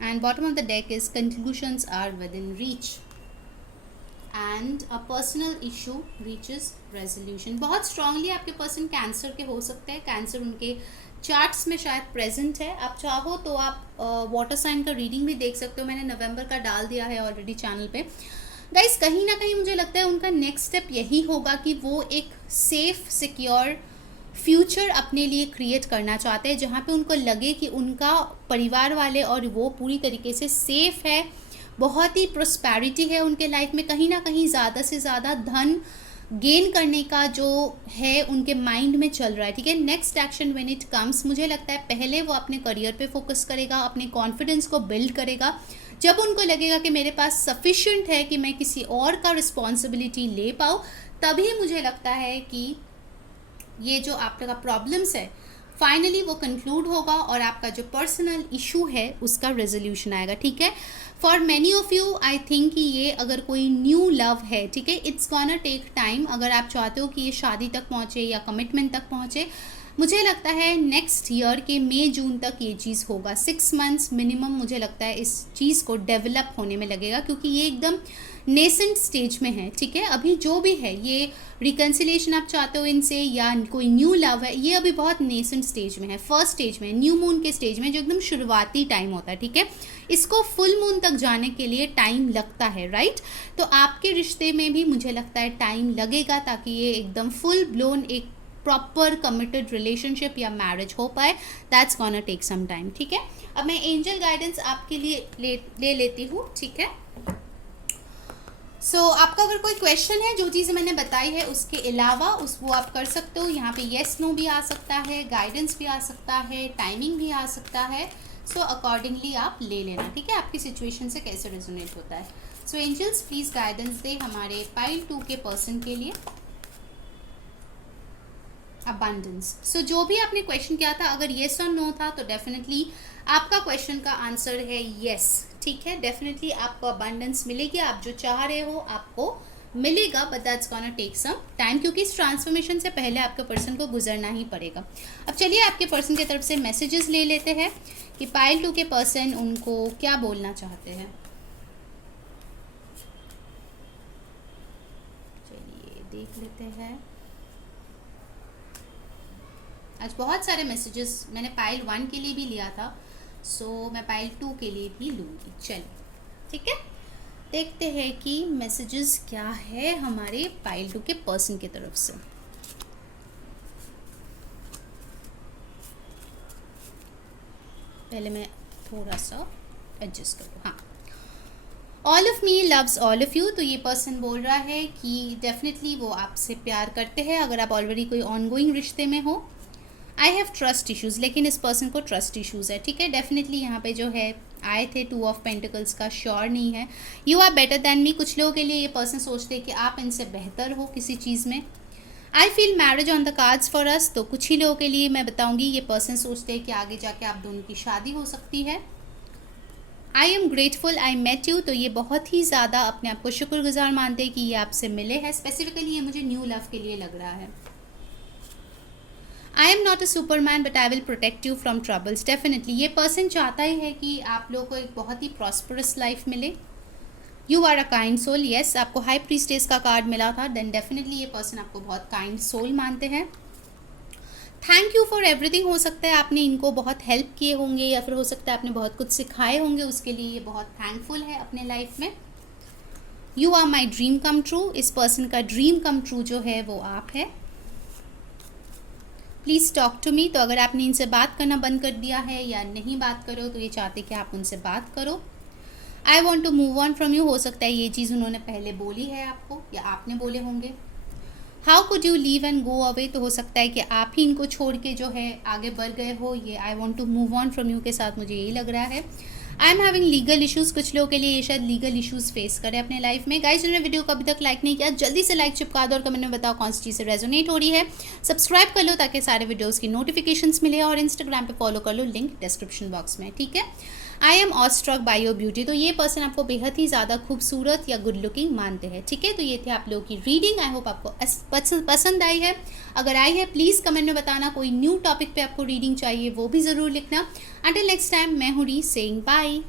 and bottom of the deck is conclusions are within reach and a personal issue reaches resolution। बहुत strongly आपके पर्सन कैंसर के हो सकते हैं, कैंसर उनके चार्ट्स में शायद प्रेजेंट है। आप चाहो तो आप वाटर साइन का रीडिंग भी देख सकते हो, मैंने नवंबर का डाल दिया है ऑलरेडी चैनल पे। गाइस कहीं ना कहीं मुझे लगता है उनका नेक्स्ट स्टेप यही होगा कि वो एक सेफ सिक्योर फ्यूचर अपने लिए क्रिएट करना चाहते हैं, जहाँ पे उनको लगे कि उनका परिवार वाले और वो पूरी तरीके से सेफ है, बहुत ही प्रोस्पैरिटी है उनके लाइफ में। कहीं ना कहीं ज़्यादा से ज़्यादा धन गेन करने का जो है उनके माइंड में चल रहा है, ठीक है। Next action when it comes, मुझे लगता है पहले वो अपने करियर पे फोकस करेगा, अपने कॉन्फिडेंस को बिल्ड करेगा। जब उनको लगेगा कि मेरे पास सफिशिएंट है कि मैं किसी और का रिस्पॉन्सिबिलिटी ले पाऊँ, तभी मुझे लगता है कि ये जो आपका प्रॉब्लम्स है फाइनली वो कंक्लूड होगा और आपका जो पर्सनल इशू है उसका रेजोल्यूशन आएगा, ठीक है। For many of you I think कि ये अगर कोई न्यू लव है, ठीक है, इट्स गोना टेक टाइम। अगर आप चाहते हो कि ये शादी तक पहुँचे या कमिटमेंट तक पहुँचे, मुझे लगता है नेक्स्ट ईयर के मई जून तक ये चीज़ होगा। 6 मंथ्स मिनिमम मुझे लगता है इस चीज़ को डेवलप होने में लगेगा, क्योंकि ये एकदम नेसेंट स्टेज में है, ठीक है। अभी जो भी है, ये रिकन्सिलेशन आप चाहते हो इनसे या कोई न्यू लव है, ये अभी बहुत नेसेंट स्टेज में है, फर्स्ट स्टेज में, न्यू मून के स्टेज में, जो एकदम शुरुआती टाइम होता है, ठीक है। इसको फुल मून तक जाने के लिए टाइम लगता है, राइट। तो आपके रिश्ते में भी मुझे लगता है टाइम लगेगा ताकि ये एकदम फुल ब्लोन एक प्रॉपर कमिटेड रिलेशनशिप या मैरिज हो पाए। That's gonna take some time, ठीक है। अब मैं एंजल गाइडेंस आपके लिए ले लेती हूँ, ठीक है। आपका अगर कोई क्वेश्चन है, जो चीज़ें मैंने बताई है उसके अलावा वो आप कर सकते हो। यहाँ पे येस नो भी आ सकता है, गाइडेंस भी आ सकता है, टाइमिंग भी आ सकता है। अकॉर्डिंगली आप ले लेना, ठीक है, आपकी सिचुएशन से कैसे रेजोनेट होता है। एंजल्स प्लीज़ गाइडेंस दे हमारे पाइल 2 के पर्सन के लिए। अबंडेंस, जो भी आपने क्वेश्चन किया था, अगर येस और नो था तो डेफिनेटली आपका क्वेश्चन का आंसर है येस, ठीक है। डेफिनेटली आपको अबंडेंस मिलेगी, आप जो चाह रहे हो आपको मिलेगा, but that's gonna take some time, क्योंकि इस ट्रांसफॉर्मेशन से पहले आपके पर्सन को गुजरना ही पड़ेगा। अब चलिए आपके पर्सन की तरफ से मैसेजेस ले लेते हैं कि पाइल 2 के पर्सन उनको क्या बोलना चाहते हैं। चलिए देख लेते हैं। आज बहुत सारे मैसेजेस मैंने पाइल 1 के लिए भी लिया था, सो मैं पाइल 2 के लिए भी लूँगी। चलिए ठीक है, देखते हैं कि मैसेजेस क्या है हमारे पाइल 2 के पर्सन की तरफ से। पहले मैं थोड़ा सा एडजस्ट करूँ। हाँ, all of me loves all of you. तो ये पर्सन बोल रहा है कि डेफिनेटली वो आपसे प्यार करते हैं अगर आप ऑलरेडी कोई ऑनगोइंग रिश्ते में हो। आई हैव ट्रस्ट इश्यूज़, लेकिन इस पर्सन को ट्रस्ट इश्यूज़ है। ठीक है, डेफिनेटली यहाँ पे जो है आए थे 2 ऑफ पेंटिकल्स का, श्योर नहीं है। You are better than me, कुछ लोगों के लिए ये पर्सन सोचते हैं कि आप इनसे बेहतर हो किसी चीज़ में। I feel marriage on the cards for us, तो कुछ ही लोगों के लिए मैं बताऊंगी ये पर्सन सोचते हैं कि आगे जाके आप दोनों की शादी हो सकती है। I am grateful I met you, तो ये बहुत ही ज़्यादा अपने आप को शुक्रगुजार मानते हैं कि ये आपसे मिले हैं। स्पेसिफिकली ये मुझे न्यू लव के लिए लग रहा है। I am not a superman but I will protect you from troubles. Definitely ये पर्सन चाहता ही है कि आप लोगों को एक बहुत ही प्रॉस्परस लाइफ मिले। You are a kind soul, yes, आपको हाई प्रीस्टेस का कार्ड मिला था, देन डेफिनेटली ये पर्सन आपको बहुत काइंड सोल मानते हैं। थैंक यू फॉर एवरीथिंग, हो सकता है आपने इनको बहुत हेल्प किए होंगे या फिर हो सकता है आपने बहुत कुछ सिखाए होंगे, उसके लिए ये बहुत थैंकफुल है अपने लाइफ में। You are my dream come true, इस पर्सन का ड्रीम कम ट्रू जो है वो आप है। प्लीज़ टॉक टू मी, तो अगर आपने इनसे बात करना बंद कर दिया है या नहीं बात करो तो ये चाहते कि आप उनसे बात करो। I want to move on from you, हो सकता है ये चीज़ उन्होंने पहले बोली है आपको या आपने बोले होंगे। How could you leave and go away, तो हो सकता है कि आप ही इनको छोड़ के जो है आगे बढ़ गए हो। ये I want to move on from you के साथ मुझे यही लग रहा है। I am having legal issues, कुछ लोगों के लिए ये शायद लीगल इशूज़ फेस करें अपने लाइफ में। गाइस, जिन्होंने वीडियो को अभी तक लाइक नहीं किया जल्दी से लाइक चिपका दो और कमेंट में बताओ कौन सी चीज़ से रेजोनेट हो रही है। सब्सक्राइब कर लो ताकि सारे वीडियोज़ की नोटिफिकेशंस मिले, और इंस्टाग्राम पे फॉलो कर लो, लिंक डिस्क्रिप्शन बॉक्स में। ठीक है, I M awestruck by your beauty, तो ये पर्सन आपको बेहद ही ज़्यादा खूबसूरत या गुड लुकिंग मानते हैं। ठीक है, तो ये थे आप लोगों की रीडिंग। आई होप आपको पसंद आई है। अगर आई है प्लीज़ कमेंट में बताना, कोई न्यू टॉपिक पे आपको रीडिंग चाहिए वो भी ज़रूर लिखना। अंटिल नेक्स्ट टाइम, मैं हूँ री सेइंग बाय।